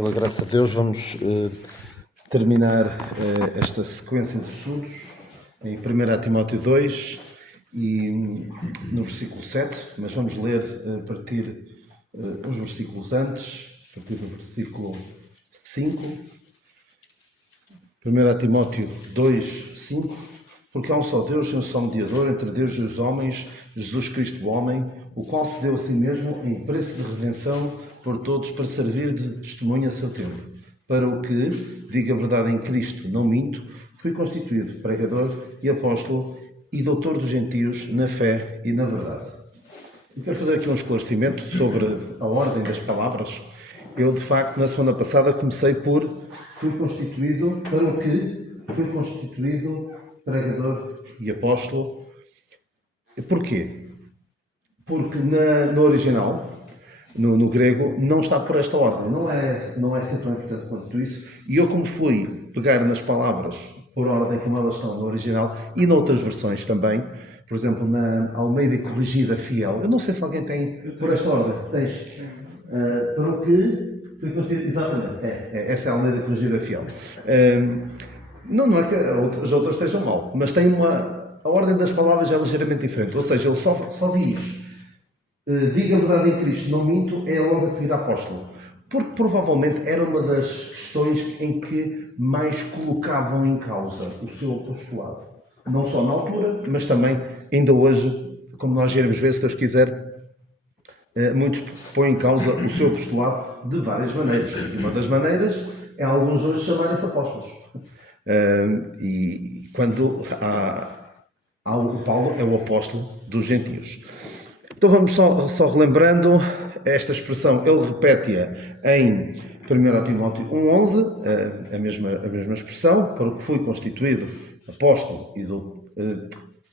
Pela graça de Deus, vamos terminar esta sequência de estudos em 1 Timóteo 2 e no versículo 7, mas vamos ler a partir os versículos antes, a partir do versículo 5. 1 Timóteo 2, 5. Porque há um só Deus e um só mediador entre Deus e os homens, Jesus Cristo, o homem, o qual se deu a si mesmo em preço de redenção por todos para servir de testemunha a seu tempo. Para o que, diga a verdade em Cristo, não minto, fui constituído pregador e apóstolo e doutor dos gentios na fé e na verdade. Eu quero fazer aqui um esclarecimento sobre a ordem das palavras. Eu, de facto, na semana passada comecei por fui constituído para o que? Fui constituído pregador e apóstolo. Porquê? Porque no original, no grego, não está por esta ordem. Não é assim tão importante quanto isso. E eu, como fui pegar nas palavras por ordem como elas estão no original e noutras versões também, por exemplo, na Almeida Corrigida Fiel, eu não sei se alguém tem por esta ordem. Tens? Para o que fui constituído. Exatamente. Essa é a Almeida Corrigida Fiel. Não é que as outras estejam mal, mas tem a ordem das palavras é ligeiramente diferente. Ou seja, ele só diz diga a verdade em Cristo, não minto, é logo a seguir apóstolo. Porque provavelmente era uma das questões em que mais colocavam em causa o seu apostolado. Não só na altura, mas também ainda hoje, como nós iremos ver, se Deus quiser, muitos põem em causa o seu apostolado de várias maneiras. E uma das maneiras é alguns hoje chamarem-se apóstolos. E quando o Paulo é o apóstolo dos gentios. Então vamos só relembrando esta expressão, ele repete-a em 1 Timóteo 1,11, a mesma expressão, para o que fui constituído apóstolo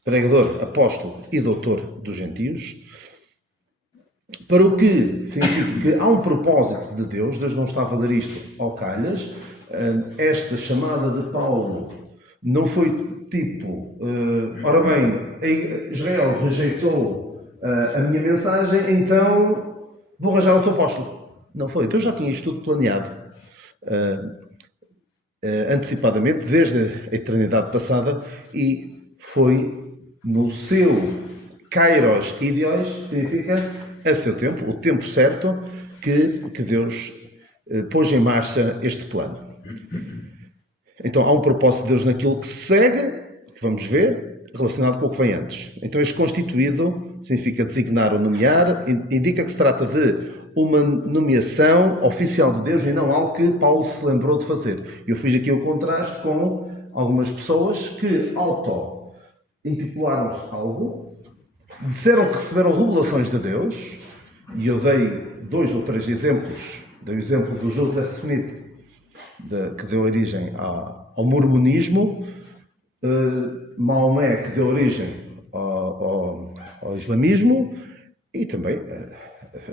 pregador, apóstolo e doutor dos gentios, para o que significa que há um propósito de Deus não está a fazer isto ao calhas. Esta chamada de Paulo não foi tipo, ora bem, Israel rejeitou a minha mensagem, então vou arranjar outro apóstolo. Não foi. Então já tinha isto tudo planeado antecipadamente, desde a eternidade passada, e foi no seu kairos idios, que significa a seu tempo, o tempo certo, que Deus pôs em marcha este plano. Então há um propósito de Deus naquilo que se segue, que vamos ver, relacionado com o que vem antes. Então este constituído significa designar ou nomear, indica que se trata de uma nomeação oficial de Deus e não algo que Paulo se lembrou de fazer. Eu fiz aqui o contraste com algumas pessoas que auto-intitularam-se algo, disseram que receberam revelações de Deus, e eu dei 2 ou 3 exemplos. Dei o exemplo do Joseph Smith, que deu origem ao mormonismo, Maomé, que deu origem ao islamismo, e também a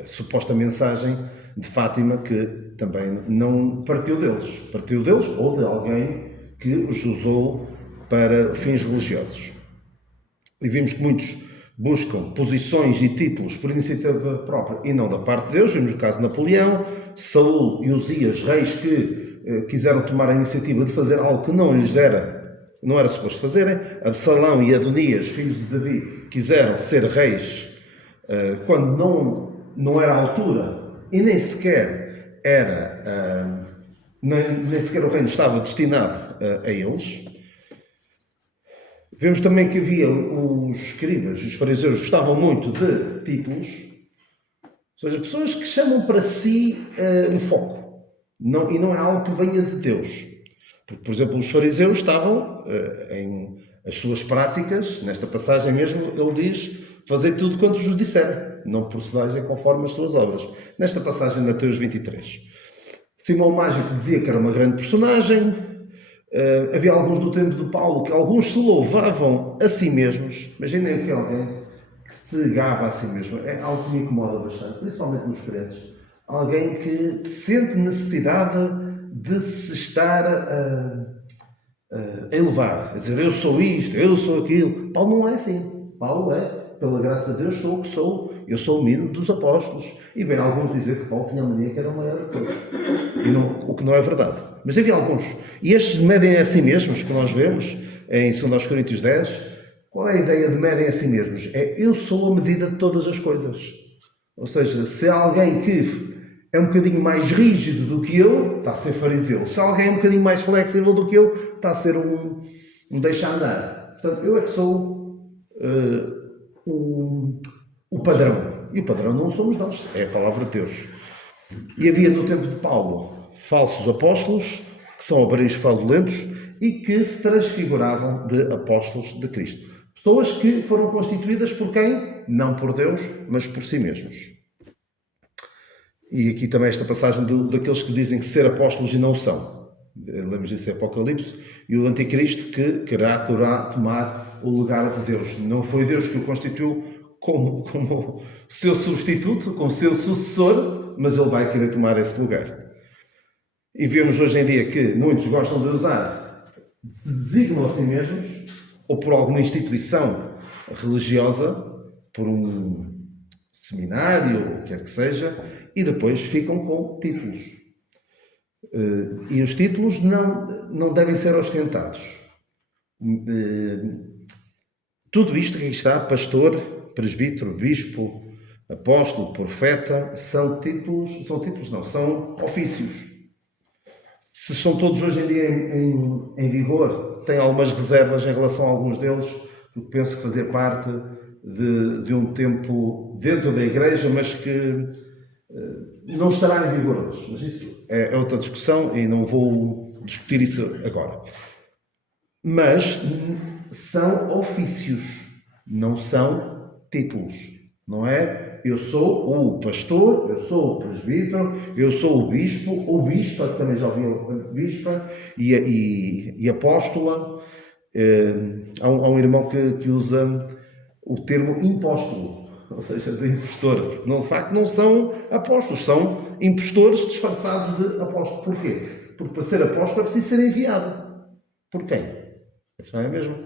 suposta mensagem de Fátima, que também não partiu deles ou de alguém que os usou para fins religiosos. E vimos que muitos buscam posições e títulos por iniciativa própria e não da parte de Deus. Vimos o caso de Napoleão, Saul e Uzias, reis que quiseram tomar a iniciativa de fazer algo que não era suposto fazerem. Absalão e Adonias, filhos de Davi, quiseram ser reis quando não era a altura e nem sequer o reino estava destinado a eles. Vemos também que havia os escribas, os fariseus, gostavam muito de títulos, ou seja, pessoas que chamam para si um foco, e não é algo que venha de Deus. Porque, por exemplo, os fariseus estavam em as suas práticas, nesta passagem mesmo, ele diz, fazei tudo quanto vos disser, não procedais conforme as suas obras. Nesta passagem de Mateus 23. Simão Mágico dizia que era uma grande personagem. Havia alguns do tempo de Paulo que alguns se louvavam a si mesmos. Imaginem aqui alguém que se gaba a si mesmo. É algo que me incomoda bastante, principalmente nos crentes. Alguém que sente necessidade de se estar a elevar, a dizer eu sou isto, eu sou aquilo. Paulo não é assim. Paulo é, pela graça de Deus, sou o que sou. Eu sou o mínimo dos apóstolos. E bem, alguns dizem que Paulo tinha a mania que era o maior de todos. o que não é verdade. Mas havia alguns. E estes medem a si mesmos, que nós vemos em 2 Coríntios 10, qual é a ideia de medem a si mesmos? É eu sou a medida de todas as coisas. Ou seja, se há alguém que é um bocadinho mais rígido do que eu, está a ser fariseu. Se alguém é um bocadinho mais flexível do que eu, está a ser um deixa andar. Portanto, eu é que sou o padrão. E o padrão não somos nós, é a palavra de Deus. E havia no tempo de Paulo falsos apóstolos, que são obreiros fraudulentos e que se transfiguravam de apóstolos de Cristo. Pessoas que foram constituídas por quem? Não por Deus, mas por si mesmos. E aqui também esta passagem daqueles que dizem que ser apóstolos e não o são. Lemos isso em Apocalipse. E o anticristo que quererá tomar o lugar de Deus. Não foi Deus que o constituiu como seu substituto, como seu sucessor, mas ele vai querer tomar esse lugar. E vemos hoje em dia que muitos gostam de usar, se designam a si mesmos, ou por alguma instituição religiosa, por um seminário, ou o que quer que seja, e depois ficam com títulos. E os títulos não devem ser ostentados. Tudo isto que aqui está, pastor, presbítero, bispo, apóstolo, profeta, são ofícios. Se estão todos hoje em dia em vigor, tenho algumas reservas em relação a alguns deles, porque penso que fazer parte de um tempo dentro da igreja, mas que não estará em vigor hoje. Mas isso é outra discussão e não vou discutir isso agora. Mas são ofícios, não são títulos, não é? Eu sou o pastor, eu sou o presbítero, eu sou o bispa, que também já ouvi bispa, e apóstola. Há um irmão que usa o termo impóstolo, ou seja, de impostor. De facto, não são apóstolos, são impostores disfarçados de apóstolos. Porquê? Porque para ser apóstolo é preciso ser enviado. Por quem? Não é mesmo?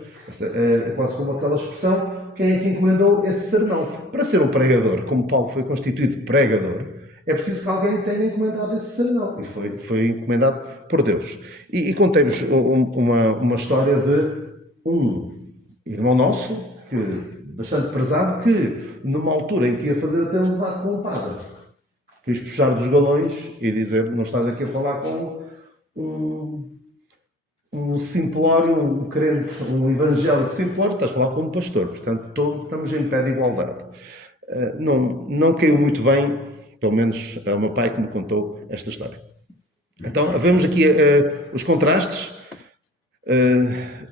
É quase como aquela expressão, quem é que encomendou esse sermão? Para ser um pregador, como Paulo foi constituído pregador, é preciso que alguém tenha encomendado esse sermão. E foi encomendado por Deus. E contei-vos uma história de um irmão nosso, bastante prezado, que numa altura em que ia fazer até um debate com o padre, quis puxar dos galões e dizer, não estás aqui a falar com um simplório, um crente, um evangélico simplório, estás a falar com um pastor. Portanto, estamos em pé de igualdade. Não caiu muito bem, pelo menos é o meu pai que me contou esta história. Então, vemos aqui os contrastes,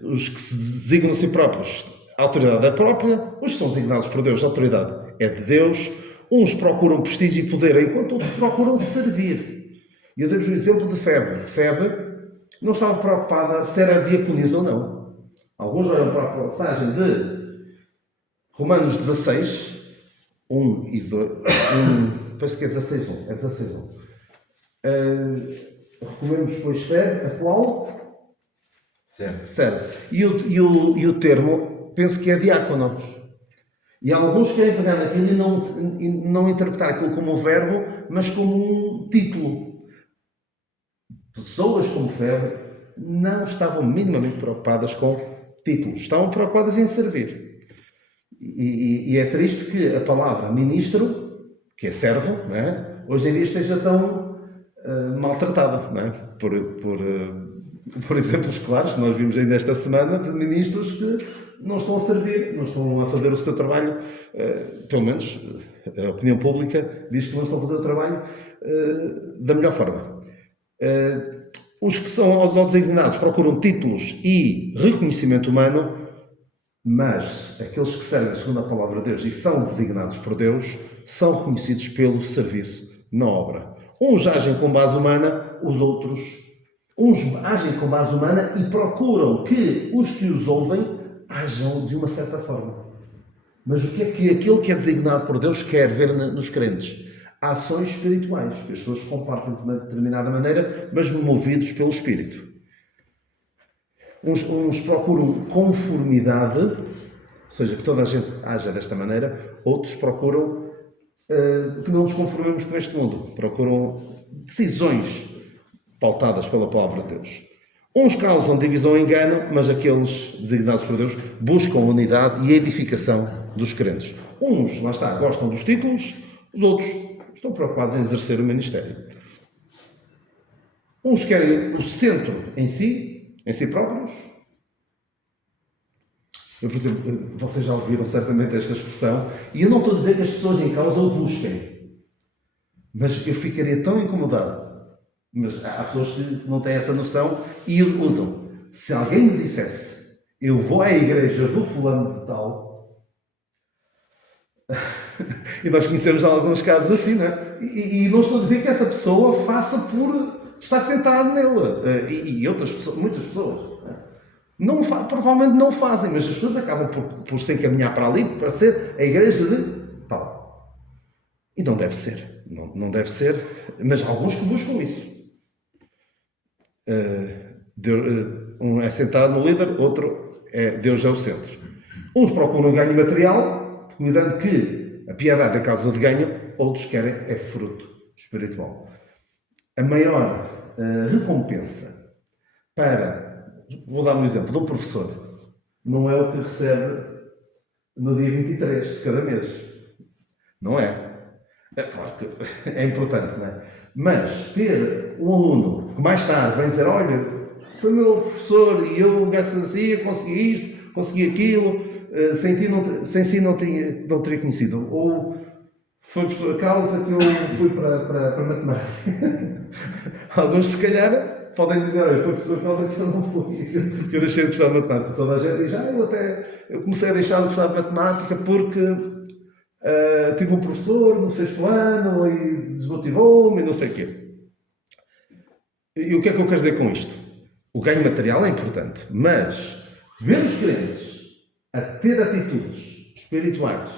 os que se designam a si próprios. A autoridade é própria, os que são designados por Deus, a autoridade é de Deus. Uns procuram prestígio e poder, enquanto outros procuram servir. E eu dei-vos o exemplo de Febe. Febe não estava preocupada se era diaconisa ou não. Alguns olham para a passagem de Romanos 16, 1 e 2, penso que é 16, 1. É 16, 1. Recomendo depois Febe, a qual? Certo. E o termo, penso que é diáconos. E alguns querem pegar naquilo e não interpretar aquilo como um verbo, mas como um título. Pessoas como Febe não estavam minimamente preocupadas com títulos, estavam preocupadas em servir. E é triste que a palavra ministro, que é servo, não é? Hoje em dia esteja tão maltratada, não é? Por exemplos claros, nós vimos ainda esta semana de ministros que não estão a servir, não estão a fazer o seu trabalho, pelo menos a opinião pública diz que não estão a fazer o trabalho da melhor forma. Os que são designados procuram títulos e reconhecimento humano, mas aqueles que servem segundo a palavra de Deus e são designados por Deus são reconhecidos pelo serviço na obra. Uns agem com base humana, uns agem com base humana e procuram que os que os ouvem ajam de uma certa forma. Mas o que é que aquele que é designado por Deus quer ver nos crentes? Ações espirituais, que as pessoas se comportam de uma determinada maneira, mas movidos pelo Espírito. Uns procuram conformidade, ou seja, que toda a gente haja desta maneira, outros procuram que não nos conformemos com este mundo, procuram decisões pautadas pela palavra de Deus. Uns causam divisão e engano, mas aqueles designados por Deus buscam a unidade e a edificação dos crentes. Uns, lá está, gostam dos títulos, os outros estão preocupados em exercer o ministério. Uns querem o centro em si próprios. Eu, por exemplo, vocês já ouviram certamente esta expressão, e eu não estou a dizer que as pessoas em causa o busquem, mas eu ficaria tão incomodado. Mas há pessoas que não têm essa noção e usam. Se alguém me dissesse, eu vou à igreja do fulano de tal, e nós conhecemos alguns casos assim, não é? E não estou a dizer que essa pessoa faça por estar sentado nela. E outras pessoas, muitas pessoas, provavelmente não fazem, mas as pessoas acabam por se encaminhar para ali, para ser a igreja de tal. E não deve ser. Não deve ser, mas alguns que buscam isso. Um é sentado no líder, outro é Deus é o centro. Uns procuram ganho material, cuidando que a piedade é causa de ganho, outros querem é fruto espiritual. A maior recompensa vou dar um exemplo, de um professor, não é o que recebe no dia 23 de cada mês. Não é. É claro que é importante, não é? Mas ter um aluno que mais tarde vem dizer, olha, foi meu professor e eu, graças a si, consegui isto, consegui aquilo, sem si não teria conhecido. Ou foi por causa que eu fui para matemática. Alguns, se calhar, podem dizer, olha, foi por causa que eu não fui, que eu deixei de gostar de matemática. Toda a gente diz, eu comecei a deixar de gostar de matemática porque tive um professor no 6º ano e desmotivou-me e não sei o quê. E o que é que eu quero dizer com isto? O ganho material é importante, mas ver os crentes a ter atitudes espirituais,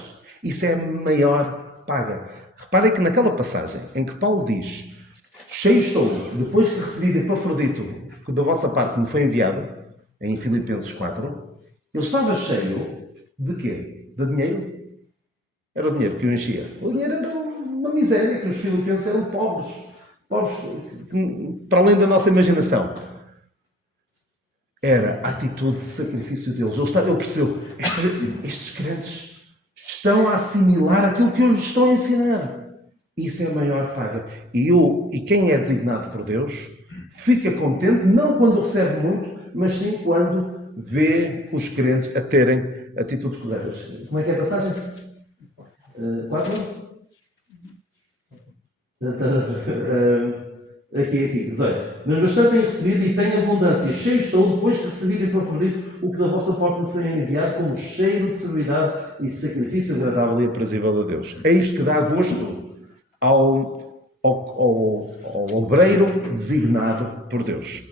isso é a maior paga. Reparem que naquela passagem em que Paulo diz, cheio estou, depois que recebi de Epafrodito, que da vossa parte me foi enviado, em Filipenses 4, ele estava cheio de quê? De dinheiro? Era o dinheiro que o enchia. O dinheiro era uma miséria, que os filipenses eram pobres, para além da nossa imaginação. Era a atitude de sacrifício deles. Ele percebeu, estes crentes estão a assimilar aquilo que eu lhes estou a ensinar. Isso é a maior paga. E quem é designado por Deus fica contente, não quando recebe muito, mas sim quando vê os crentes a terem atitudes corretas. Como é que é a passagem? 4? Aqui, 18. Mas bastante tenho recebido e tenho abundância. Cheio estou, depois que recebi de Epafrodito o que da vossa parte me foi enviado, como cheiro de serenidade e sacrifício agradável e aprazível a Deus. É isto que dá gosto ao obreiro designado por Deus.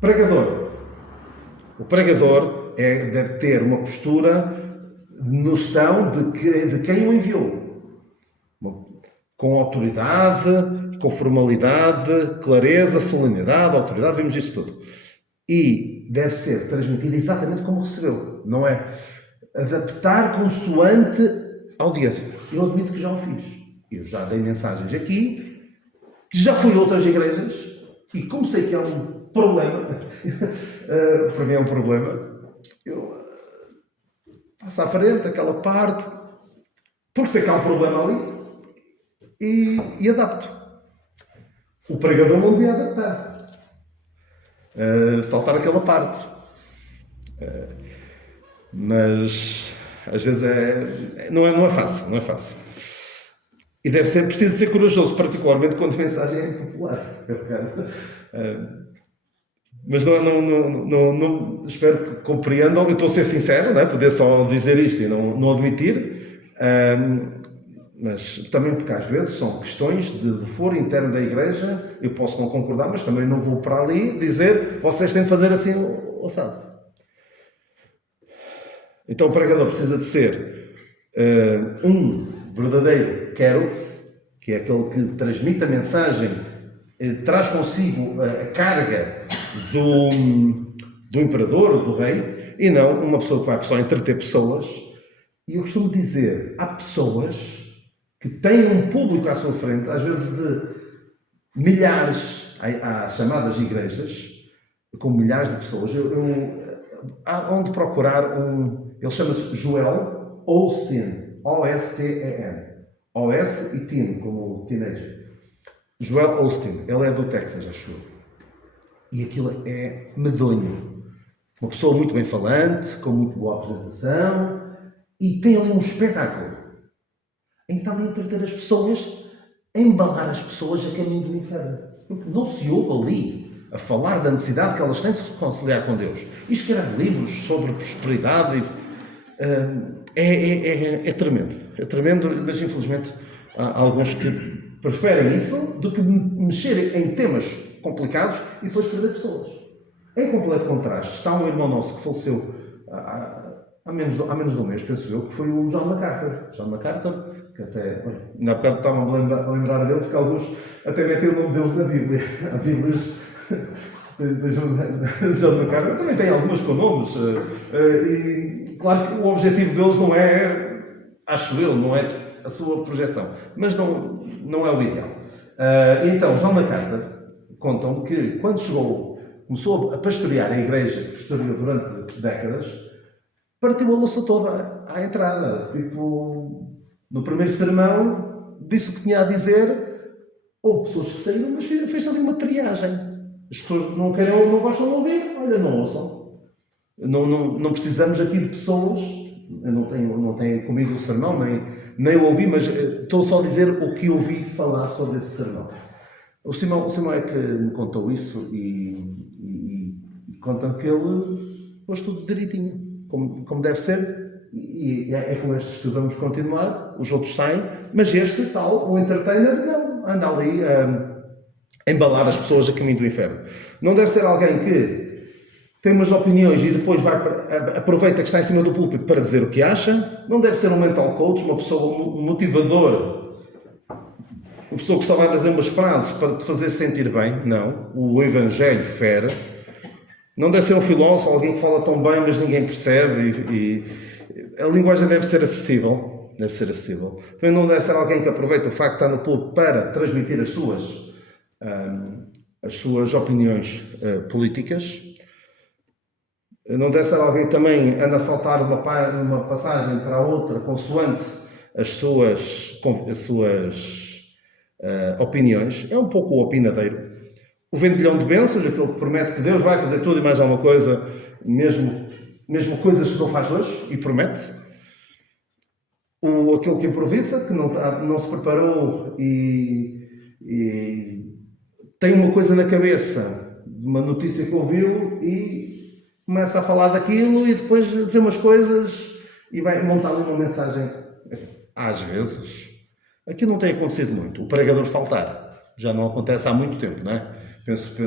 Pregador. O pregador deve ter uma postura, noção de quem o enviou. Com autoridade, com formalidade, clareza, solenidade, autoridade, vemos isso tudo. E deve ser transmitido exatamente como recebeu. Não é adaptar consoante a audiência. Eu admito que já o fiz. Eu já dei mensagens aqui, que já fui a outras igrejas, e como sei que é um problema, para mim é um problema, eu passo à frente aquela parte, porque sei que há um problema ali, e adapto. O pregador não devia adaptar. Saltar aquela parte. Mas às vezes não é fácil, não é fácil. E preciso ser corajoso, particularmente quando a mensagem é popular. Mas não espero que compreendam. Eu estou a ser sincero, não é? Poder só dizer isto e não admitir. Mas também porque às vezes são questões de foro interno da igreja, eu posso não concordar, mas também não vou para ali dizer vocês têm de fazer assim ou sabe. Então o pregador precisa de ser um verdadeiro keros, que é aquele que transmite a mensagem, traz consigo a carga do imperador, do rei, e não uma pessoa que vai só entreter pessoas. E eu costumo dizer, há pessoas que têm um público à sua frente, às vezes de milhares, há chamadas igrejas, com milhares de pessoas. Há onde procurar ele chama-se Joel Osteen, O-S-T-E-N. O-S e teen, como teenager. Joel Osteen, ele é do Texas, acho eu. E aquilo é medonho. Uma pessoa muito bem falante, com muito boa apresentação, e tem ali um espetáculo. Então, entreter as pessoas, embalar as pessoas a caminho do inferno. Porque não se ouve ali a falar da necessidade que elas têm de se reconciliar com Deus. E escreve livros sobre prosperidade. É tremendo. É tremendo, mas infelizmente há alguns que preferem isso do que mexer em temas complicados e depois perder pessoas. Em completo contraste, está um irmão nosso que faleceu há menos de um mês, penso eu, que foi o John MacArthur. John MacArthur, que até, ainda há bocado estavam a lembrar dele, porque alguns até metem o nome deles na Bíblia. Há Bíblias de John MacArthur, também tem algumas com nomes. E claro que o objetivo deles não é, acho eu, não é a sua projeção, mas não é o ideal. Então, John MacArthur contam que quando começou a pastorear a igreja, que pastoreou durante décadas, partiu a louça toda à entrada. Tipo, no primeiro sermão, disse o que tinha a dizer. Houve pessoas que saíram, mas fez ali uma triagem. As pessoas não querem ou não gostam de ouvir, olha, não ouçam. Não precisamos aqui de pessoas. Eu não tenho comigo o sermão, nem o ouvi, mas estou só a dizer o que ouvi falar sobre esse sermão. O Simão é que me contou isso e conta que ele pôs tudo direitinho, como deve ser, e é com estes que vamos continuar. Os outros saem, mas este tal, o entertainer, não, anda ali a embalar as pessoas a caminho do inferno. Não deve ser alguém que tem umas opiniões e depois aproveita que está em cima do púlpito para dizer o que acha. Não deve ser um mental coach, uma pessoa motivadora, uma pessoa que só vai dizer umas frases para te fazer sentir bem. Não, o Evangelho fere. Não deve ser um filósofo, alguém que fala tão bem, mas ninguém percebe. E a linguagem deve ser acessível. Também não deve ser alguém que aproveita o facto de estar no púlpito para transmitir as suas opiniões políticas. Não deve ser alguém que também anda a saltar de uma passagem para a outra, consoante as suas opiniões. É um pouco o opinadeiro. O vendilhão de bênçãos, aquele que promete que Deus vai fazer tudo e mais alguma coisa, mesmo coisas que não faz hoje, e promete. Aquele que improvisa, que não se preparou e tem uma coisa na cabeça, uma notícia que ouviu e começa a falar daquilo e depois dizer umas coisas e vai montar ali uma mensagem. Assim, às vezes, aqui não tem acontecido muito. O pregador faltar já não acontece há muito tempo, não é? Penso que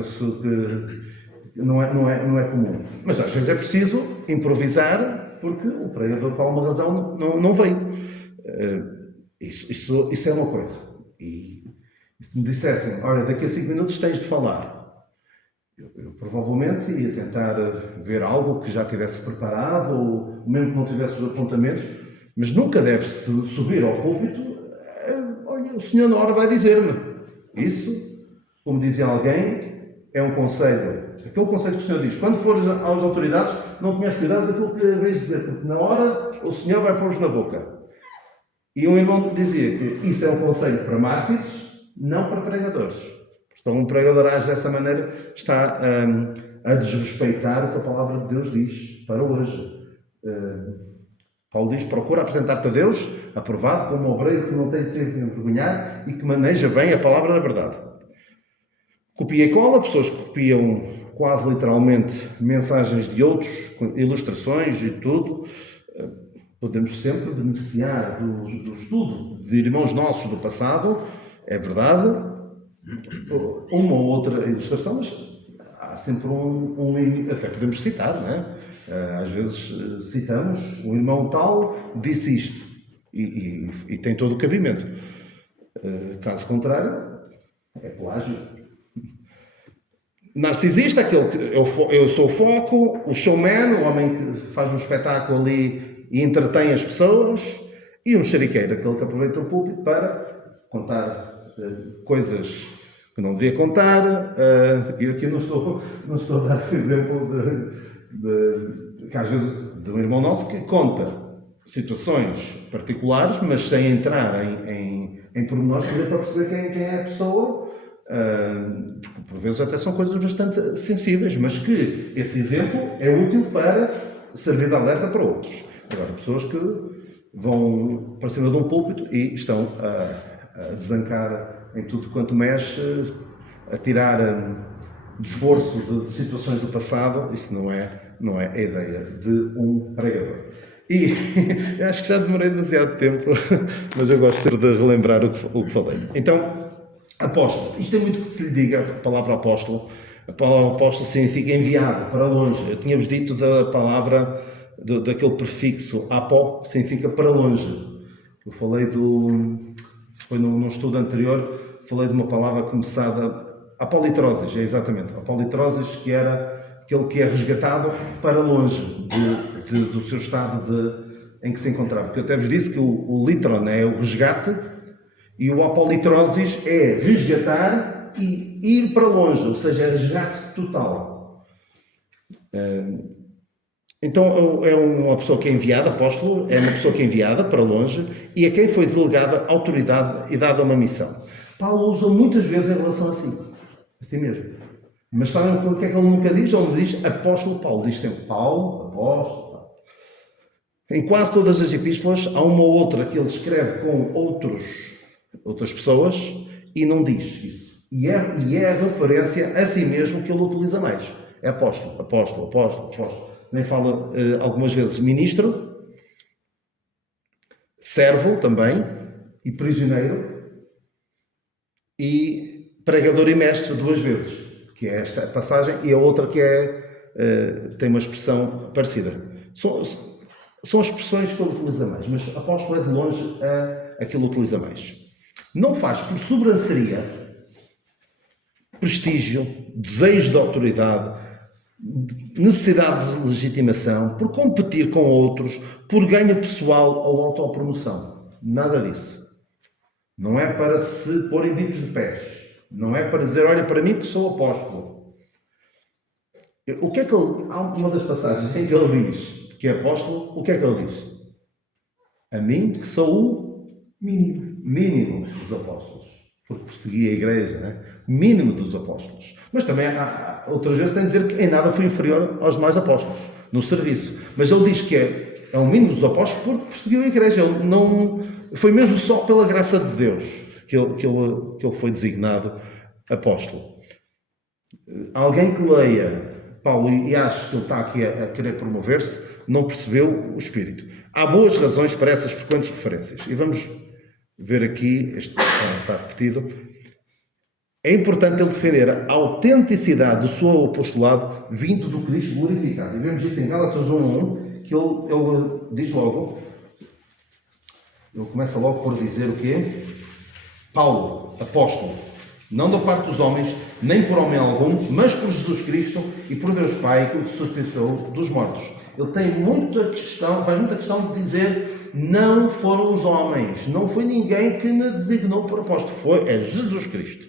não é comum. Mas às vezes é preciso improvisar porque o pregador, por alguma razão, não veio. Isso é uma coisa. E se me dissessem, olha, daqui a 5 minutos tens de falar, eu provavelmente ia tentar ver algo que já tivesse preparado, ou mesmo que não tivesse os apontamentos, mas nunca deve-se subir ao púlpito. Olha, o Senhor na hora vai dizer-me. Isso, como dizia alguém, é um conselho. Aquele conselho que o Senhor diz, quando fores às autoridades, não tenhas cuidado daquilo que vais dizer, porque na hora o Senhor vai pôr-vos na boca. E um irmão dizia que isso é um conselho para mártires, não para pregadores. Então um pregador age dessa maneira, está a desrespeitar o que a palavra de Deus diz para hoje. Paulo diz, procura apresentar-te a Deus, aprovado como um obreiro que não tem de ser envergonhado e que maneja bem a palavra da verdade. Copia e cola, pessoas que copiam quase literalmente mensagens de outros, com ilustrações e tudo. Podemos sempre beneficiar do estudo de irmãos nossos do passado, é verdade, uma ou outra ilustração, mas há sempre até podemos citar, não é? Às vezes citamos, o irmão tal disse isto, e tem todo o cabimento. Caso contrário, é plágio. Narcisista, aquele que eu sou o foco, o showman, o homem que faz um espetáculo ali e entretém as pessoas, e um xeriqueiro, aquele que aproveita o púlpito para contar coisas que não devia contar, e aqui não estou a dar exemplo que às vezes de um irmão nosso que conta situações particulares, mas sem entrar em pormenores para perceber quem é a pessoa, porque por vezes até são coisas bastante sensíveis, mas que esse exemplo é útil para servir de alerta para outros. Agora, pessoas que vão para cima de um púlpito e estão a desancar em tudo quanto mexe, a tirar esforço de situações do passado, isso não é a ideia de um pregador. E acho que já demorei demasiado tempo, mas eu gosto sempre de relembrar o que falei. Então, apóstolo. Isto é muito que se lhe diga a palavra apóstolo. A palavra apóstolo significa enviado, para longe. Eu tinha-vos dito da palavra, daquele prefixo apó, que significa para longe. Eu falei foi num estudo anterior, falei de uma palavra começada, apolitrosis, exatamente. Apolitrosis, que era aquele que é resgatado para longe do seu estado em que se encontrava. Porque eu até vos disse que o litron é o resgate e o apolitrosis é resgatar e ir para longe, ou seja, é resgate total. Então é uma pessoa que é enviada, apóstolo, é uma pessoa que é enviada para longe e a quem foi delegada autoridade e dada uma missão. Paulo usa muitas vezes em relação assim mesmo. Mas sabem o que é que ele nunca diz? Ele diz apóstolo Paulo, diz sempre Paulo, apóstolo. Em quase todas as epístolas há uma ou outra que ele escreve com outras pessoas e não diz isso. E é a referência a si mesmo que ele utiliza mais. É apóstolo, apóstolo, apóstolo, apóstolo. Nem fala algumas vezes ministro, servo também, e prisioneiro, e pregador e mestre 2 vezes, que é esta passagem, e a outra que tem uma expressão parecida. São as expressões que ele utiliza mais, mas apóstolo é de longe a que ele utiliza mais. Não faz por sobranceria, prestígio, desejo de autoridade, necessidade de legitimação, por competir com outros, por ganho pessoal ou autopromoção. Nada disso. Não é para se pôr em bicos de pés. Não é para dizer, olha, para mim que sou apóstolo. O que é que há uma das passagens em que ele diz que é apóstolo, o que é que ele diz? A mim, que sou o mínimo dos apóstolos. Porque persegui a igreja, né? Mínimo dos apóstolos. Mas também há outras vezes tem de dizer que em nada foi inferior aos demais apóstolos, no serviço. Mas ele diz que é o mínimo dos apóstolos porque perseguiu a igreja. Ele não, foi mesmo só pela graça de Deus que ele foi designado apóstolo. Alguém que leia Paulo e acha que ele está aqui a querer promover-se, não percebeu o espírito. Há boas razões para essas frequentes referências. E vamos ver aqui, este está repetido. É importante ele defender a autenticidade do seu apostolado vindo do Cristo glorificado. E vemos isso em Gálatas 1:1, que ele diz logo, ele começa logo por dizer o quê? Paulo, apóstolo, não da parte dos homens, nem por homem algum, mas por Jesus Cristo e por Deus Pai, que o ressuscitou dos mortos. Ele faz muita questão de dizer, não foram os homens, não foi ninguém que me designou por apóstolo, é Jesus Cristo.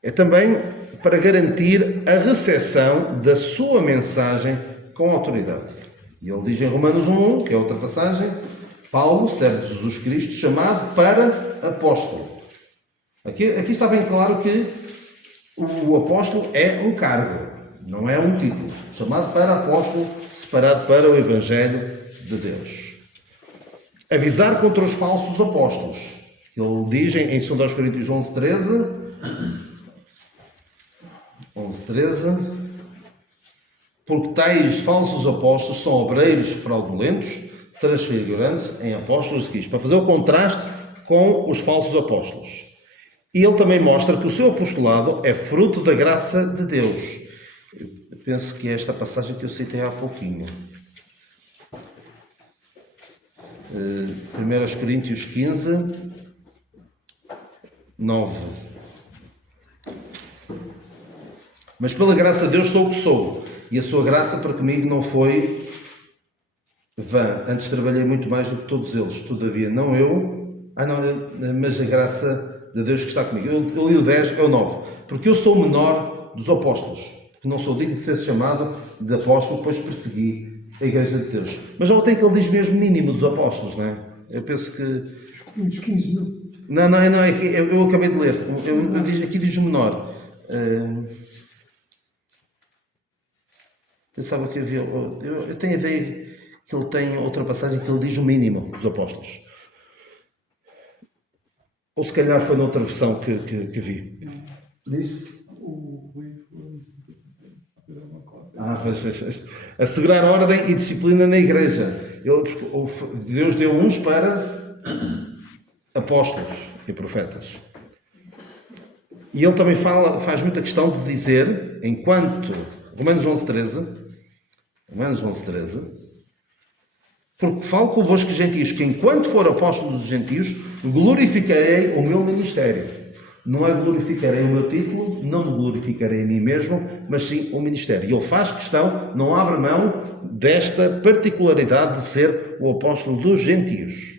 É também para garantir a recepção da sua mensagem com autoridade. E ele diz em Romanos 1:1, que é outra passagem, Paulo, servo de Jesus Cristo, chamado para apóstolo. Aqui está bem claro que o apóstolo é um cargo, não é um título. Chamado para apóstolo, separado para o Evangelho de Deus. Avisar contra os falsos apóstolos. Ele diz em 2 Coríntios 11:13, porque tais falsos apóstolos são obreiros fraudulentos, transfigurando-se em apóstolos de Cristo, para fazer o contraste com os falsos apóstolos. E ele também mostra que o seu apostolado é fruto da graça de Deus. Eu penso que é esta passagem que eu citei há pouquinho. 1 Coríntios 15:9. Mas pela graça de Deus sou o que sou, e a sua graça para comigo não foi vã. Antes trabalhei muito mais do que todos eles, todavia não eu, mas a graça de Deus que está comigo. Eu li o 10, é o 9. Porque eu sou o menor dos apóstolos, que não sou digno de ser chamado de apóstolo, pois persegui a Igreja de Deus. Mas já tem que ele diz mesmo mínimo dos apóstolos, não é? Eu penso que... Os 15 mil. Não, é que eu acabei de ler. Aqui diz o menor. Pensava que havia... Eu tenho a ideia que ele tem outra passagem que ele diz o mínimo dos apóstolos. Ou se calhar foi noutra versão que vi. Diz? Fez. Assegurar ordem e disciplina na igreja. Deus deu uns para apóstolos e profetas. E ele também faz muita questão de dizer, enquanto Romanos 11:13, porque falo convosco gentios, que enquanto for apóstolo dos gentios, glorificarei o meu ministério. Não é glorificarei o meu título, não me glorificarei a mim mesmo, mas sim o ministério. E ele faz questão, não abre mão desta particularidade de ser o apóstolo dos gentios.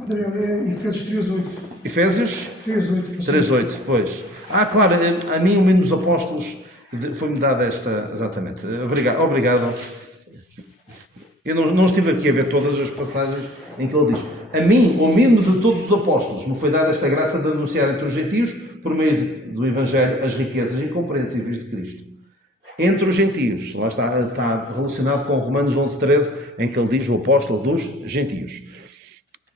Adriano, é Efésios 3:8. Efésios 3:8. 3:8, pois. Claro, a mim o mínimo dos apóstolos foi-me dada esta, exatamente. Obrigado. Eu não estive aqui a ver todas as passagens em que ele diz: a mim, o mínimo de todos os apóstolos, me foi dada esta graça de anunciar entre os gentios, por meio do Evangelho, as riquezas incompreensíveis de Cristo. Entre os gentios, lá está relacionado com Romanos 11:13, em que ele diz o apóstolo dos gentios.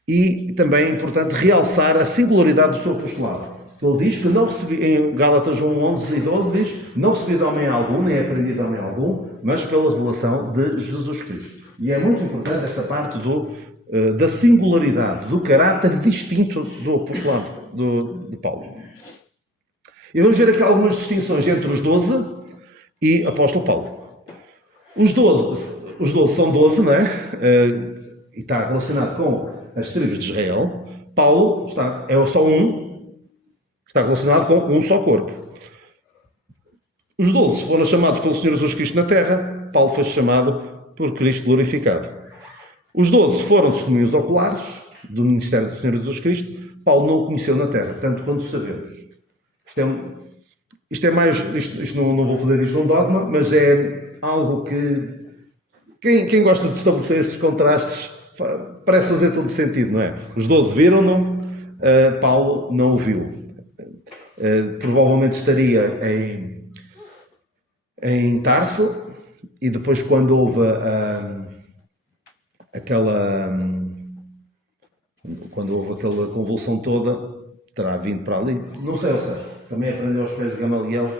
E também é importante realçar a singularidade do seu apostolado. Ele diz que não recebi, em Gálatas 1:11-12 diz: não recebi de homem algum, nem aprendi de homem algum, mas pela revelação de Jesus Cristo. E é muito importante esta parte da singularidade, do caráter distinto do apostolado de Paulo. E vamos ver aqui algumas distinções entre os 12 e apóstolo Paulo. Os 12 são 12, não é? E está relacionado com as tribos de Israel. Paulo é só um, está relacionado com um só corpo. Os 12 foram chamados pelo Senhor Jesus Cristo na terra. Paulo foi chamado por Cristo glorificado. Os 12 foram testemunhos oculares do ministério do Senhor Jesus Cristo. Paulo não o conheceu na terra, tanto quanto sabemos. Isto é mais, isto não vou fazer isto num dogma, mas é algo que quem gosta de estabelecer estes contrastes parece fazer todo sentido, não é? Os 12 viram-no, Paulo não o viu. Provavelmente estaria em Tarso, e depois quando houve aquela convulsão toda, terá vindo para ali. Não sei, também aprendeu aos pés de Gamaliel,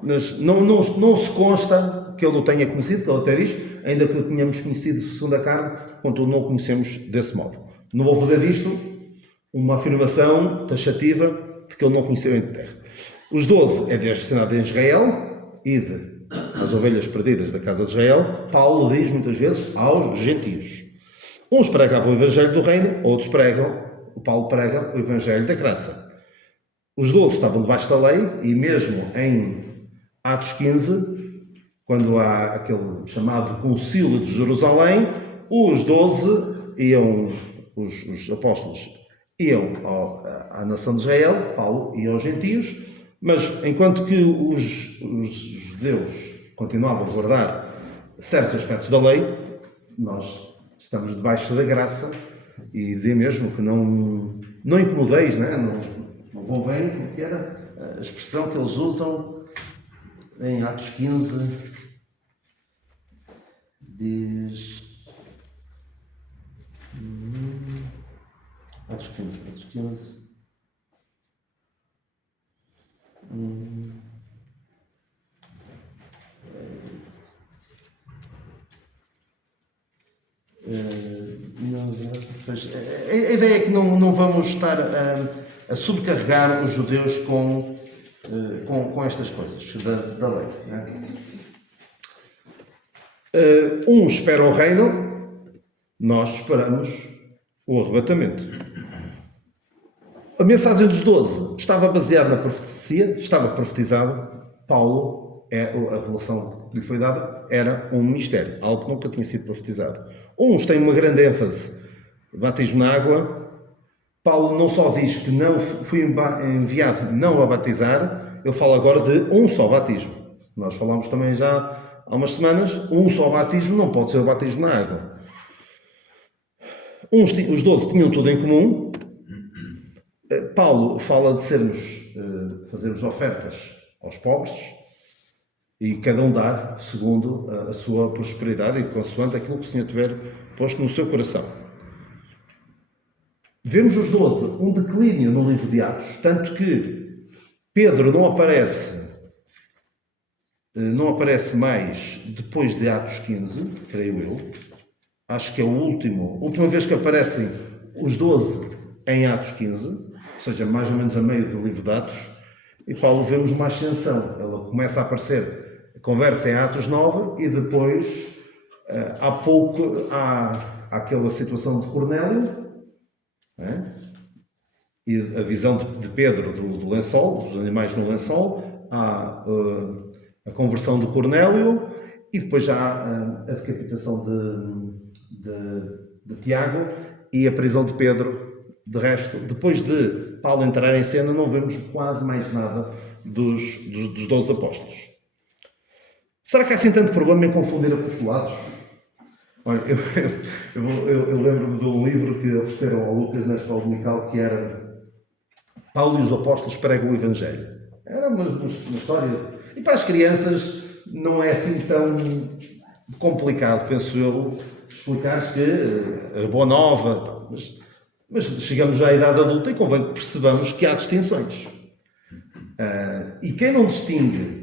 mas não se consta que ele o tenha conhecido, que ele até diz, ainda que o tenhamos conhecido segundo a carne, contudo não o conhecemos desse modo. Não vou fazer disto uma afirmação taxativa de que ele não conheceu em terra. Os 12 é destinado em Israel, e as ovelhas perdidas da casa de Israel. Paulo diz muitas vezes aos gentios. Uns pregavam o evangelho do reino, outros Paulo prega o evangelho da graça. Os 12 estavam debaixo da lei, e mesmo em Atos 15, quando há aquele chamado concílio de Jerusalém, os 12 os apóstolos iam à nação de Israel, Paulo ia aos gentios, mas enquanto que os judeus continuavam a guardar certos aspectos da lei, nós estamos debaixo da graça, e dizia mesmo que não incomodeis, não convém, porque era a expressão que eles usam em Atos 15, diz... Atos 15. A ideia é que não vamos estar a subcarregar os judeus com estas coisas da lei. Uns esperam o reino, nós esperamos o arrebatamento. A mensagem dos 12 estava baseada na profecia, estava profetizada. Paulo, a revelação que lhe foi dada, era um mistério, algo que nunca tinha sido profetizado. Uns têm uma grande ênfase, batismo na água, Paulo não só diz que não foi enviado não a batizar, ele fala agora de um só batismo. Nós falamos também já há umas semanas, um só batismo não pode ser o batismo na água. Os 12 tinham tudo em comum. Paulo fala de fazermos ofertas aos pobres e cada um dar segundo a sua prosperidade e consoante aquilo que o Senhor tiver posto no seu coração. Vemos os 12 um declínio no livro de Atos, tanto que Pedro não aparece mais depois de Atos 15, creio eu. Acho que é a última vez que aparecem os 12 em Atos 15, ou seja, mais ou menos a meio do livro de Atos, e Paulo vemos uma ascensão. Ela começa a aparecer, a conversa em Atos 9, e depois, há pouco, há aquela situação de Cornélio, e a visão de Pedro do lençol, dos animais no lençol, há a conversão de Cornélio, e depois já há a decapitação de Tiago e a prisão de Pedro. De resto, depois de Paulo entrar em cena, não vemos quase mais nada dos 12 apóstolos. Será que há assim tanto problema em confundir apostolados? Olha, eu lembro-me de um livro que ofereceram ao Lucas na escola dominical, que era Paulo e os apóstolos pregam o Evangelho. Era uma história. E para as crianças não é assim tão complicado, penso eu, explicar que a boa nova, mas chegamos já à idade adulta e convém que percebamos que há distinções. E quem não distingue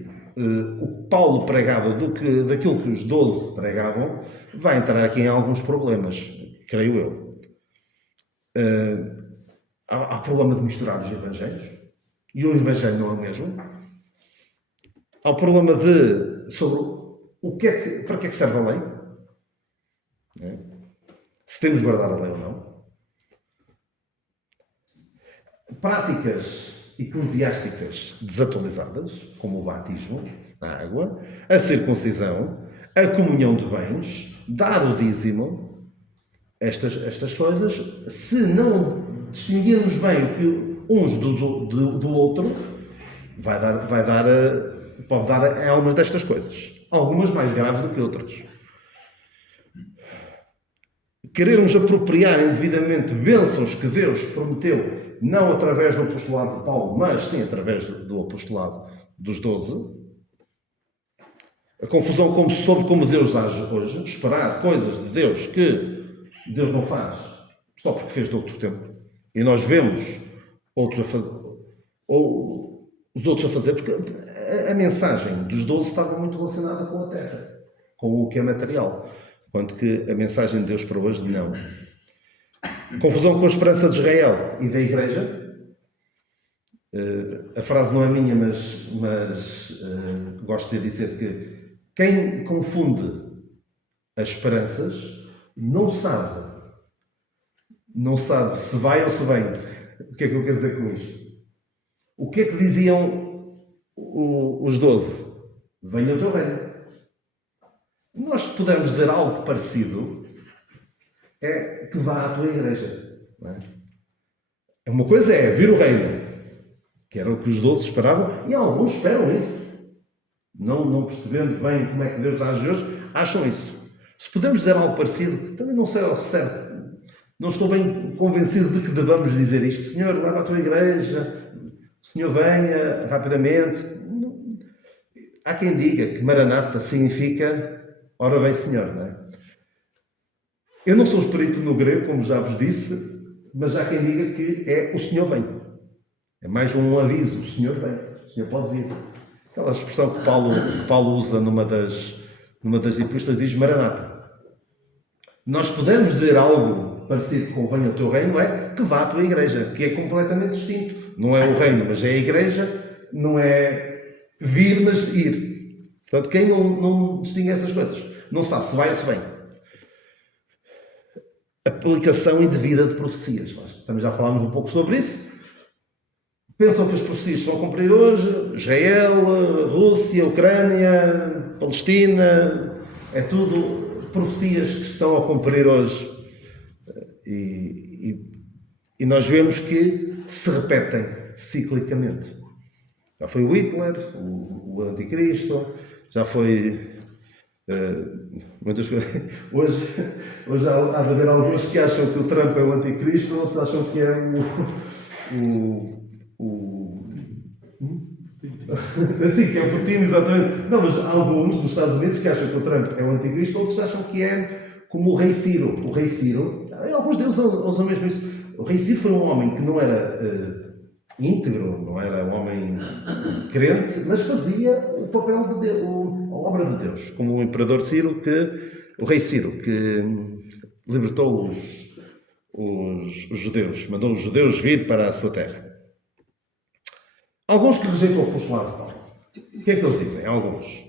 o que Paulo pregava daquilo que os 12 pregavam, vai entrar aqui em alguns problemas, creio eu. Há problema de misturar os evangelhos, e o evangelho não é o mesmo. Há o problema sobre para que é que serve a lei, se temos de guardar a lei ou não. Práticas eclesiásticas desatualizadas, como o batismo na água, a circuncisão, a comunhão de bens, dar o dízimo, estas coisas, se não distinguirmos bem o que uns do outro, pode dar em algumas destas coisas. Algumas mais graves do que outras. Querermos apropriar indevidamente bênçãos que Deus prometeu, não através do apostolado de Paulo, mas sim através do apostolado dos 12. A confusão sobre como Deus age hoje, esperar coisas de Deus que Deus não faz, só porque fez de outro tempo. E nós vemos outros a fazer, ou os outros a fazer, porque a mensagem dos 12 estava muito relacionada com a terra, com o que é material, enquanto que a mensagem de Deus para hoje não. Confusão com a esperança de Israel e da Igreja. A frase não é minha, mas gosto de dizer que quem confunde as esperanças não sabe se vai ou se vem. O que é que eu quero dizer com isto? O que é que diziam os 12? Venha o teu reino. Nós podemos dizer algo parecido, é que vá à tua igreja. Não é? Uma coisa é vir o reino, que era o que os 12 esperavam, e alguns esperam isso. Não percebendo bem como é que Deus age hoje, acham isso. Se podemos dizer algo parecido, também não sei ao certo. Não estou bem convencido de que devamos dizer isto. Senhor, leva à tua igreja, o Senhor venha rapidamente. Há quem diga que Maranata significa ora vem Senhor, não é? Eu não sou espírito no grego, como já vos disse, mas há quem diga que é o Senhor vem. É mais um aviso, o Senhor vem, o Senhor pode vir. Aquela expressão que Paulo usa numa das epístolas, diz Maranata. Nós podemos dizer algo parecido com venha o teu reino, é que vá à tua igreja, que é completamente distinto. Não é o reino, mas é a igreja, não é vir, mas ir. Portanto, quem não distingue estas coisas, não sabe se vai ou se vem. Aplicação indevida de profecias. Nós também já falámos um pouco sobre isso. Pensam que as profecias se vão cumprir hoje. Israel, Rússia, Ucrânia, Palestina, é tudo profecias que estão a cumprir hoje. E E nós vemos que se repetem ciclicamente. Já foi o Hitler, o Anticristo, já foi muitas coisas. Hoje há de haver alguns que acham que o Trump é o Anticristo, outros acham que é assim, que é o Putin, exatamente. Não, mas há alguns nos Estados Unidos que acham que o Trump é o Anticristo, outros acham que é como o Rei Ciro. O Rei Ciro, alguns deles usam mesmo isso. O Rei Ciro foi um homem que não era íntegro, não era um homem crente, mas fazia o papel de Deus, a obra de Deus, como o imperador Ciro, o rei Ciro, que libertou os judeus, mandou os judeus vir para a sua terra. Alguns que rejeitam o apostolado de Paulo. O que é que eles dizem? Alguns.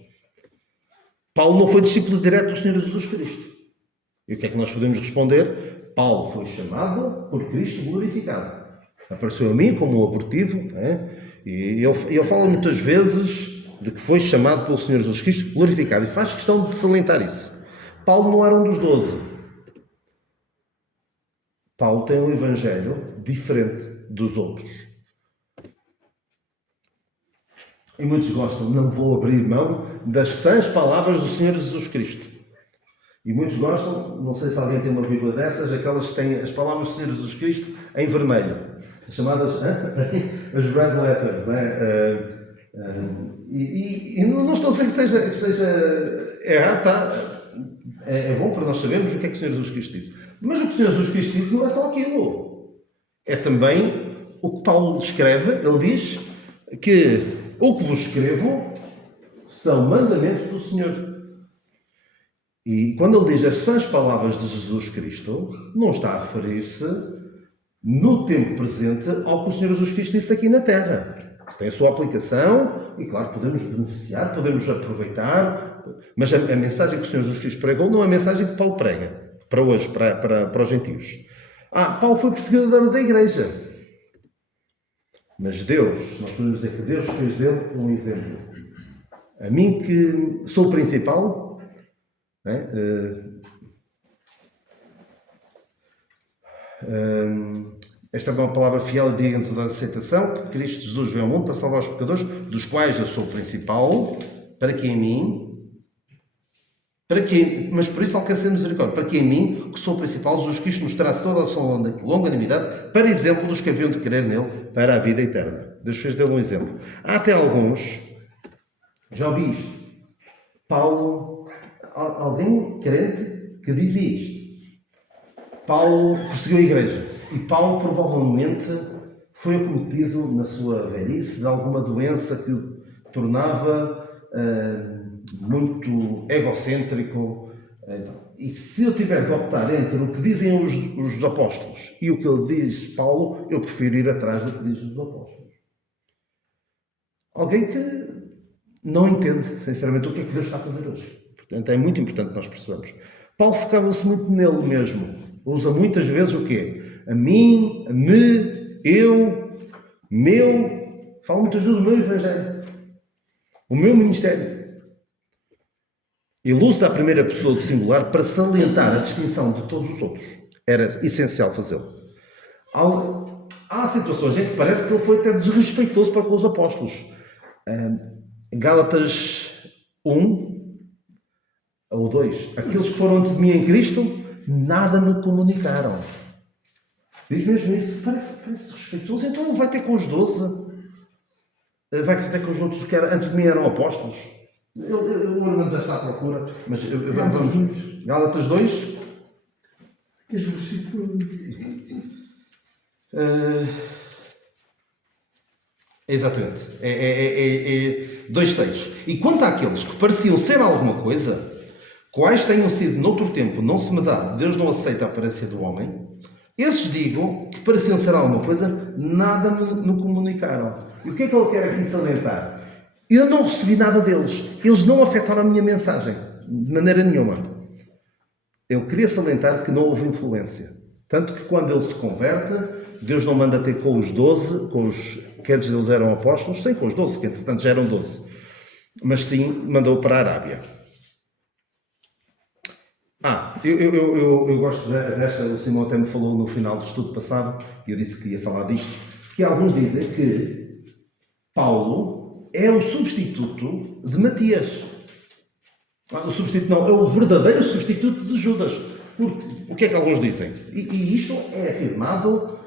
Paulo não foi discípulo direto do Senhor Jesus Cristo. E o que é que nós podemos responder? Paulo foi chamado por Cristo glorificado. Apareceu a mim como um abortivo, e ele fala muitas vezes de que foi chamado pelo Senhor Jesus Cristo glorificado, e faz questão de salientar isso. Paulo não era um dos 12. Paulo tem um evangelho diferente dos outros. E muitos gostam, não vou abrir mão das sãs palavras do Senhor Jesus Cristo. E muitos gostam, não sei se alguém tem uma Bíblia dessas, aquelas que têm as palavras do Senhor Jesus Cristo em vermelho. As chamadas as red letters. E não estou a dizer que esteja errado, tá? É bom para nós sabermos o que é que o Senhor Jesus Cristo disse. Mas o que o Senhor Jesus Cristo disse não é só aquilo. É também o que Paulo escreve. Ele diz que o que vos escrevo são mandamentos do Senhor. E quando ele diz as sãs palavras de Jesus Cristo, não está a referir-se no tempo presente ao que o Senhor Jesus Cristo disse aqui na Terra. Isso tem a sua aplicação e, claro, podemos beneficiar, podemos aproveitar, mas a mensagem que o Senhor Jesus Cristo pregou não é a mensagem que Paulo prega para hoje, para os gentios. Paulo foi perseguidor da igreja. Mas Deus, nós podemos dizer que Deus fez dele um exemplo. A mim que sou o principal, esta é uma palavra fiel e digna de toda a aceitação, que Cristo Jesus veio ao mundo para salvar os pecadores, dos quais eu sou o principal, para que em mim, mas por isso alcancei misericórdia, para que em mim, que sou o principal, Jesus Cristo mostrasse toda a sua longanimidade, para exemplo dos que haviam de crer nele, para a vida eterna. Deus fez dele um exemplo. Há até alguns, já ouvi isto, Paulo, alguém crente que dizia isto. Paulo perseguiu a igreja e Paulo provavelmente foi acometido na sua velhice de alguma doença que o tornava muito egocêntrico. E se eu tiver de optar entre o que dizem os apóstolos e o que ele diz Paulo, eu prefiro ir atrás do que diz os apóstolos. Alguém que não entende, sinceramente, o que é que Deus está a fazer hoje. Portanto, é muito importante nós percebermos. Paulo focava-se muito nele mesmo. Usa muitas vezes o quê? A mim, a me, eu, meu. Fala muitas vezes do meu evangelho. O meu ministério. Ele usa a primeira pessoa do singular para salientar a distinção de todos os outros. Era essencial fazê-lo. Há situações em que parece que ele foi até desrespeitoso para com os apóstolos. Gálatas 1 ou 2. Aqueles que foram antes de mim em Cristo, nada me comunicaram. Diz mesmo isso. Parece respeitoso. Então ele vai ter com os 12. Vai ter com os outros que antes de mim eram apóstolos. O irmão já está à procura. Mas vamos. Gálatas 2. Aqueles versículos. Exatamente. É 2,6. E quanto àqueles que pareciam ser alguma coisa, quais tenham sido noutro tempo, não se me dá, Deus não aceita a aparência do homem, esses digo que pareciam ser alguma coisa, nada me comunicaram. E o que é que ele quer aqui salientar? Eu não recebi nada deles. Eles não afetaram a minha mensagem, de maneira nenhuma. Ele queria salientar que não houve influência. Tanto que quando ele se converte, Deus não manda ter com os 12, que antes deles eram apóstolos, sim, com os 12, que entretanto já eram 12. Mas sim, mandou para a Arábia. Eu gosto desta, o Simão até me falou no final do estudo passado, e eu disse que ia falar disto, que alguns dizem que Paulo é o substituto de Matias. O substituto não, é o verdadeiro substituto de Judas. O que é que alguns dizem? E isto é afirmado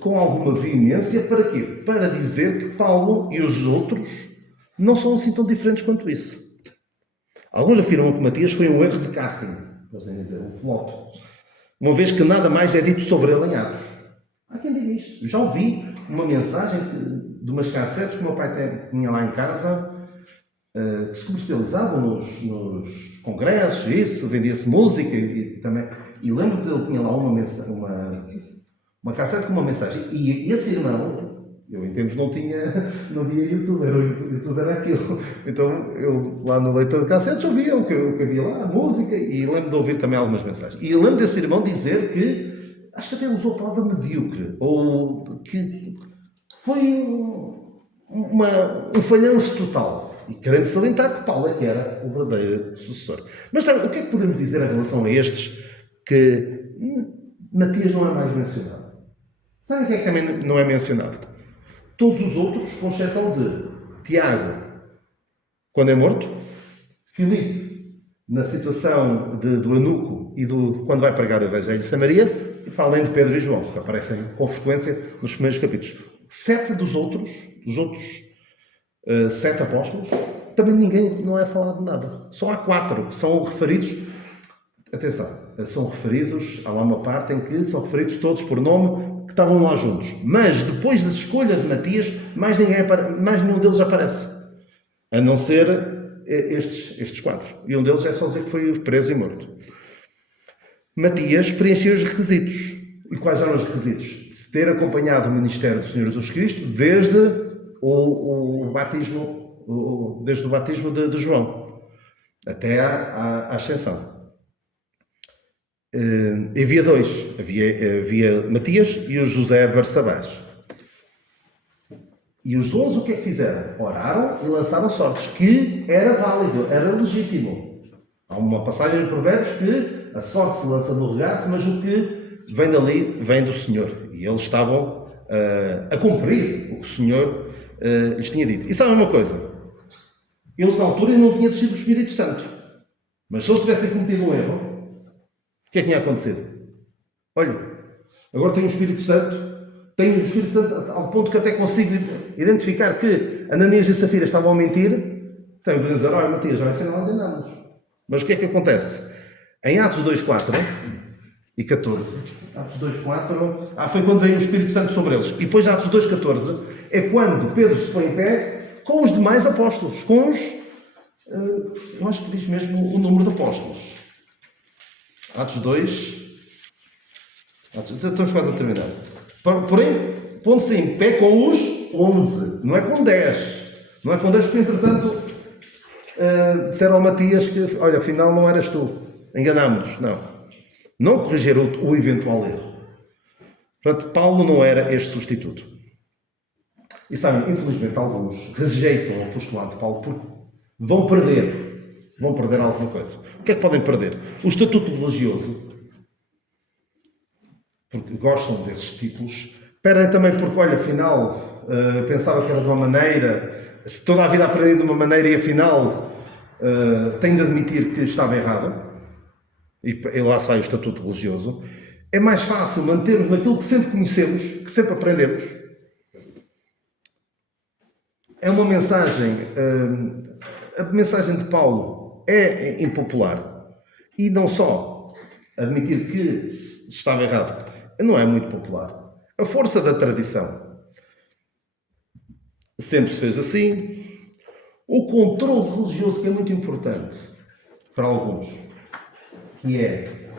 com alguma veemência para quê? Para dizer que Paulo e os outros não são assim tão diferentes quanto isso. Alguns afirmam que Matias foi um erro de casting, podem dizer, um flop, uma vez que nada mais é dito sobre ele em Atos. Há quem diga isto. Já ouvi uma mensagem de umas cassetes que o meu pai tinha lá em casa, que se comercializavam nos congressos, isso, vendia-se música e lembro que ele tinha lá uma cassete com uma mensagem. E esse irmão, eu em tempos não via YouTube, era o YouTube era aquilo. Então eu lá no leitor de cassetes ouvia o que havia lá, a música, e lembro de ouvir também algumas mensagens. E lembro desse irmão dizer que, acho que até usou a palavra medíocre, ou que foi um falhanço total. E querendo salientar que Paulo é que era o verdadeiro sucessor. Mas sabe, o que é que podemos dizer em relação a estes que Matias não é mais mencionado? Sabe quem é que também não é mencionado? Todos os outros, com exceção de Tiago, quando é morto, Filipe, na situação do eunuco e quando vai pregar o Evangelho de Samaria, e para além de Pedro e João, que aparecem com frequência nos primeiros capítulos. 7 dos outros 7 apóstolos, também ninguém não é falado de nada. Só há 4 que são referidos. Atenção, são referidos, há lá uma parte em que são referidos todos por nome, que estavam lá juntos. Mas depois da escolha de Matias, mais nenhum deles aparece. A não ser estes 4. E um deles é só dizer que foi preso e morto. Matias preencheu os requisitos. E quais eram os requisitos? Ter acompanhado o ministério do Senhor Jesus Cristo desde o batismo, desde o batismo de João até à ascensão. Havia 2. Havia Matias e o José Barsabás. E os 11 o que é que fizeram? Oraram e lançaram sortes, que era válido, era legítimo. Há uma passagem em Provérbios que a sorte se lança no regaço, mas o que vem dali vem do Senhor. E eles estavam a cumprir o que o Senhor lhes tinha dito. E sabem uma coisa? Eles na altura não tinham descido o Espírito Santo. Mas se eles tivessem cometido um erro, o que é que tinha acontecido? Olha, agora tenho o Espírito Santo, ao ponto que até consigo identificar que Ananias e Safira estavam a mentir. Tenho que dizer, olha Matias, afinal enganámos. Mas o que é que acontece? Em Atos 2:4 e 14, Atos 2:4, foi quando veio o Espírito Santo sobre eles. E depois Atos 2:14 é quando Pedro se põe em pé com os demais apóstolos, com os, eu acho que diz mesmo o número de apóstolos. Atos 2, estamos quase a terminar. Porém, pondo-se em pé com os 11, não é com 10. Não é com 10 porque, entretanto, disseram ao Matias que, olha, afinal não eras tu, enganámos-nos. Não corrigir o eventual erro. Portanto, Paulo não era este substituto. E sabem, infelizmente, alguns rejeitam o apostolado de Paulo porque vão perder alguma coisa. O que é que podem perder? O estatuto religioso, porque gostam desses títulos, perdem também porque, olha, afinal, pensava que era de uma maneira, se toda a vida aprendi de uma maneira e afinal tenho de admitir que estava errado, e lá se vai o estatuto religioso. É mais fácil mantermos naquilo que sempre conhecemos, que sempre aprendemos. É uma mensagem, a mensagem de Paulo é impopular, e não só admitir que estava errado, não é muito popular. A força da tradição sempre se fez assim. O controle religioso, que é muito importante para alguns, que é,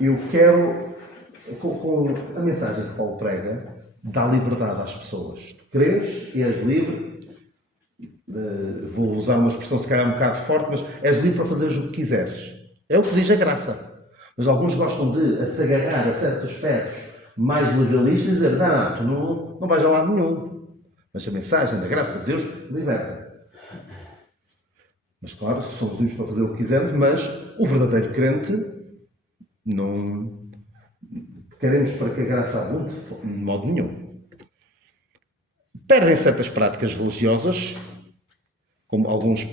eu quero, com a mensagem que Paulo prega, dá liberdade às pessoas. Tu crês e és livre, vou usar uma expressão se calhar um bocado forte, mas és livre para fazeres o que quiseres. É o que diz a graça. Mas alguns gostam de se agarrar a certos aspectos mais legalistas e dizer, tu não vais a lado nenhum. Mas a mensagem da graça de Deus liberta. Mas claro, somos livres para fazer o que quisermos, mas o verdadeiro crente não queremos para que a graça abunde, de modo nenhum. Perdem certas práticas religiosas, como alguns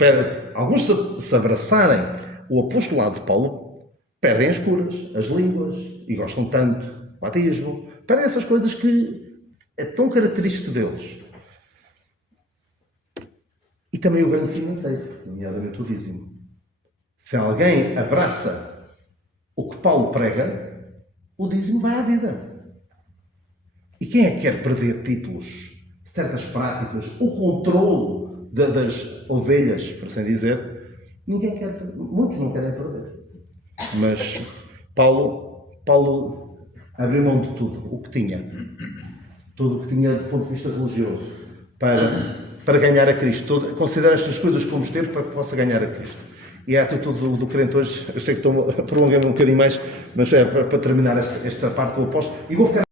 se abraçarem o apostolado de Paulo, perdem as curas, as línguas, e gostam tanto do batismo, perdem essas coisas que é tão característico deles. E também o ganho financeiro, nomeadamente o dízimo. Se alguém abraça o que Paulo prega, o dízimo vai à vida. E quem é que quer perder títulos, certas práticas, o controle das ovelhas, por assim dizer? Ninguém quer, muitos não querem perder. Mas Paulo abriu mão de tudo o que tinha. Tudo o que tinha do ponto de vista religioso para ganhar a Cristo. Considera estas coisas como tempos para que possa ganhar a Cristo. E a atitude do crente hoje, eu sei que estou a prolongar-me um bocadinho mais, mas é para terminar esta parte do apóstolo. E vou ficar